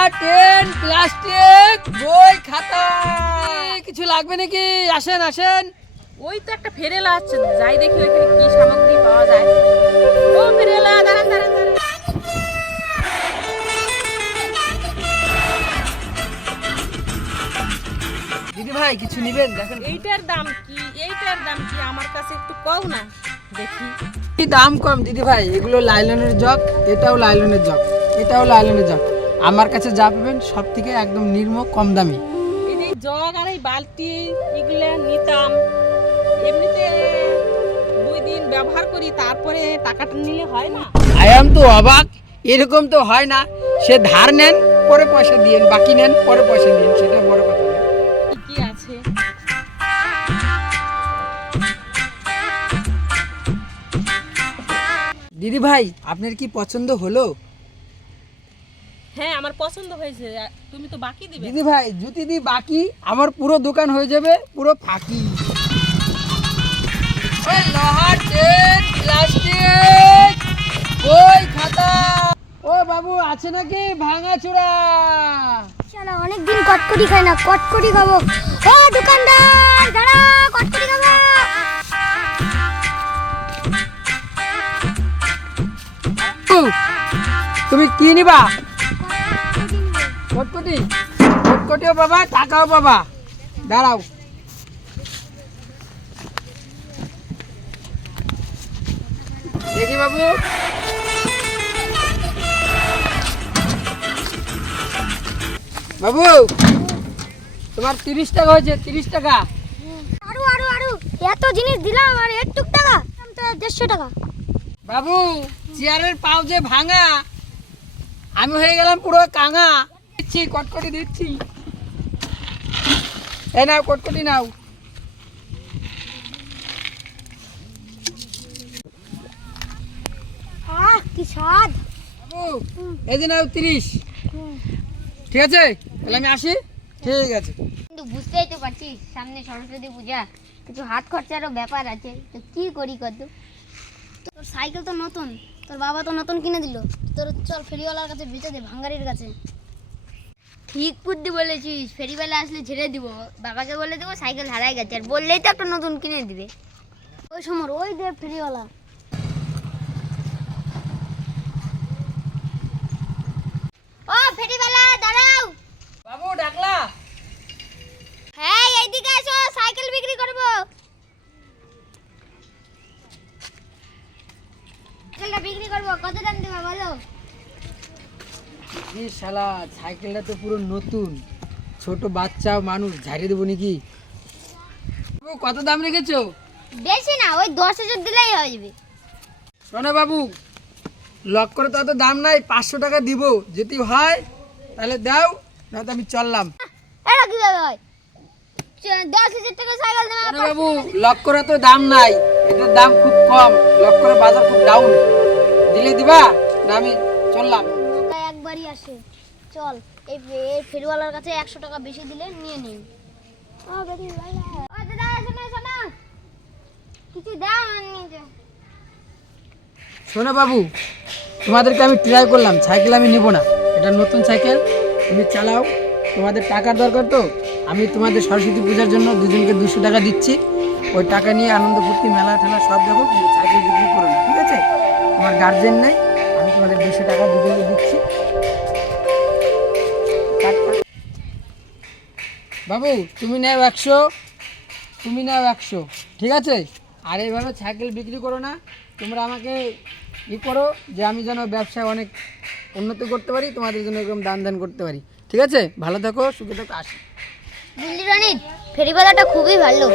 লোহা, ten, plastic, বই, খাতা কিছু লাগবে নাকি? আসেন আসেন। ওই তো একটা ফেরেলা আছে, যাই দেখি ওইখানে কি সামগ্রী পাওয়া যায়। ও ফেরেলা, দাঁড়ান দাঁড়ান দাঁড়ান। দিদি ভাই কিছু নেবেন? দেখেন এইটার দাম কি, এইটার দাম কি আমার কাছে একটু কও না দেখি। কি দাম কম দিদি ভাই? এগুলো লাইলনের জগ, এটাও লাইলনের জগ, এটাও লাইলনের জগ। আমার কাছে যা পাবেন সব থেকে একদম নির্ম কম দামি। এই যে জগ আর এই বালতি এগুলো নিতাম, এমনিতে 2 দিন ব্যবহার করি, তারপরে টাকাটা নিলে হয় না? আই এম তো অবাক, এরকম তো হয় না। সে ধার নেন পরে পয়সা দিয়েন, বাকি নেন পরে পয়সা দিন, সেটা বড় কথা না। কি কি আছে? দিদি ভাই আপনার কি পছন্দ হলো? হ্যাঁ আমার পছন্দ হয়েছে, তুমি তো বাকি দিবে। দিদি ভাই যদি দিই বাকি আমার পুরো দোকান হয়ে যাবে পুরো ফাঁকি। ওই লোহা, টেন, প্লাস্টিক, বই, খাতা। ও বাবু আছে নাকি ভাঙা চূড়া? শালা অনেকদিন কটকটি খাই না, কটকটি খাবো। ও দোকানদার দাঁড়া, কটকটি খাবো। তুমি কি নিবা? কটকটি, কটকটিও পাবা টাকাও পাবা। দাঁড়াও, দেখি বাবু। বাবু তোমার 30 টাকা হয়েছে, 30 টাকা। আরু আরু আরু এত জিনিস দিলাম আর একটু টাকা, দাম তো 150 টাকা। বাবু চেয়ারের পাও যে ভাঙা, আমি হয়ে গেলাম পুরো কাঙা। দিচ্ছি কটকটি দিচ্ছি, এই নাও কটকটি নাও। কি স্বাদ। বাবু এই যে নাও 30। ঠিক আছে তাহলে আমি আসি। ঠিক আছে। কিন্তু বুঝতেই তো পারছিস সামনে সরস্বতী পূজা, কিছু হাত খরচারও ব্যাপার আছে, তো কি করি কত? তোর সাইকেল তো নতুন, তোর বাবা তো নতুন কিনে দিল, তোর চল ফেরিওয়ালার কাছে বেচে দে, ভাঙ্গারির কাছে। ঠিক বুদ্ধি বলেছিস, ফেরিওয়ালা আসলে ছেড়ে দিব, বাবাকে বলে দেবো সাইকেল হারাই গেছে, আর বললেই তো একটা নতুন কিনে দিবে। ওই সময় ওই দে ফেরিওয়ালা। ও ফেরিওয়ালা দাঁড়াও। বাবু ডাকলা? হ্যাঁ এইদিকে এসো, সাইকেল বিক্রি করবো। সাইকেলটা বিক্রি করবো, কত দাম দেবে বলো? এই শালা সাইকেলটা তো পুরো নতুন, ছোট বাচ্চা মানুষ ঝাড়িয়ে দেবো নাকি? বাবু কত দাম রেখেছো? বেশি না, ওই 10,000 দিলেই হয়ে যাবে। শোনো বাবু, লক করে তো অত দাম নাই, 500 টাকা দিব, যদি হয় তাহলে দাও, নয়তো আমি চললাম। এটা কিভাবে হয়? 10,000 টাকা সাইকেল দেবে? শোনো বাবু, লক করে তো দাম নাই, এটার দাম খুব কম, লক করে বাজার খুব ডাউন, দিলে দিবা না আমি চললাম। টাকা একবারই আসে, চল এই এই ফেরিওয়ালার কাছে 100 টাকা বেশি দিলে নিয়ে নিই। ও বেবি ভাইয়া, ও দাদা শোনো শোনো, কিছু দাও আর নিয়ে। শোনো বাবু, তোমাদেরকে আমি ট্রাই করলাম, সাইকেল আমি নেব না, এটা নতুন সাইকেল, তুমি চালাও, তোমাদের টাকার দরকার তো, আমি তোমাদের সরস্বতী পূজার জন্য দুজনকে 200 টাকা দিচ্ছি, ওই টাকা নিয়ে আনন্দ ফুর্তি মেলা ঠেলা সব দেখো, কিন্তু সাইকেল বিক্রি করো না, ঠিক আছে? তোমার গার্জেন নেই, আমি তোমাদের 200 টাকা দুজনকে দিচ্ছি। বাবু তুমি নাও 100, তুমি নাও 100, ঠিক আছে? আর এইভাবে সাইকেল বিক্রি করো না, তোমরা আমাকে করো যে আমি যেন ব্যবসায় অনেক উন্নতি করতে পারি, তোমাদের জন্য এরকম দান দান করতে পারি, ঠিক আছে? ভালো থাকো, সুখে থাকো, আসি। বুঝলি রনিত, ফেরিওয়ালাটা খুবই ভালো।